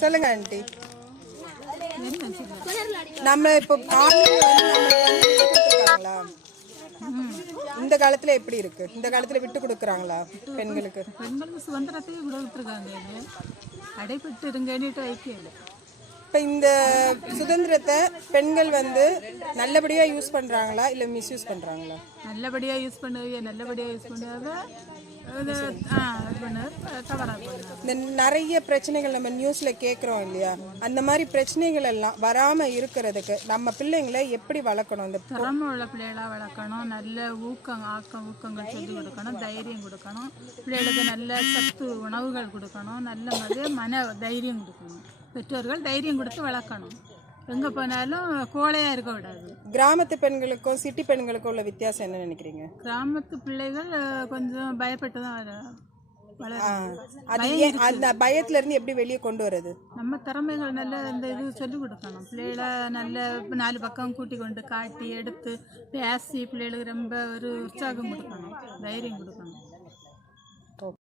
சொல்லுங்க ஆண்டி. நம்ம இப்போ ஆண்கள் வந்து நம்மளுக்கு வந்து விட்டு கொடுத்துருக்காங்களா? இந்த காலத்துல எப்படி இருக்கு? இந்த காலத்துல விட்டு கொடுக்குறாங்களா பெண்களுக்கு? பெண்களுக்கு சுதந்திரத்தையும் கொடுத்துருக்காங்க, அடைபட்டு இருங்கன்னுட்டு வைக்கல. இப்போ இந்த சுதந்திரத்தை பெண்கள் வந்து நல்லபடியா யூஸ் பண்றாங்களா இல்ல மிஸ்யூஸ் பண்றாங்களா? நல்லபடியா யூஸ் பண்ணுவீங்க, நல்லபடியா யூஸ் பண்ணாத இந்த நிறைய பிரச்சனைகள் நம்ம நியூஸ்ல கேட்குறோம் இல்லையா, அந்த மாதிரி பிரச்சனைகள் எல்லாம் வராம இருக்கிறதுக்கு நம்ம பிள்ளைங்களை எப்படி வளர்க்கணும்? இந்த திறமை உள்ள பிள்ளைகளா வளர்க்கணும், நல்ல ஊக்கங்கள் சொல்லி கொடுக்கணும், தைரியம் கொடுக்கணும், பிள்ளைகளுக்கு நல்ல சத்து உணவுகள் கொடுக்கணும், நல்ல மன தைரியம் கொடுக்கணும். பெற்றோர்கள் தைரியம் கொடுத்து வளர்க்கணும். எங்கே போனாலும் கோழையாக இருக்க விடாது. கிராமத்து பெண்களுக்கும் சிட்டி பெண்களுக்கும் உள்ள வித்தியாசம் என்ன நினைக்கிறீங்க? கிராமத்து பிள்ளைகள் கொஞ்சம் பயப்பட்டு தான் அந்த பயத்துல இருந்து எப்படி வெளியே கொண்டு வர்றது? நம்ம திறமைகள் நல்ல இந்த இது சொல்லிக் கொடுக்கணும். பிள்ளைகளை நல்ல 4 பக்கம் கூட்டி கொண்டு காட்டி எடுத்து பேசி பிள்ளைகளுக்கு ரொம்ப ஒரு உற்சாகம் கொடுக்கணும், தைரியம் கொடுக்கணும்.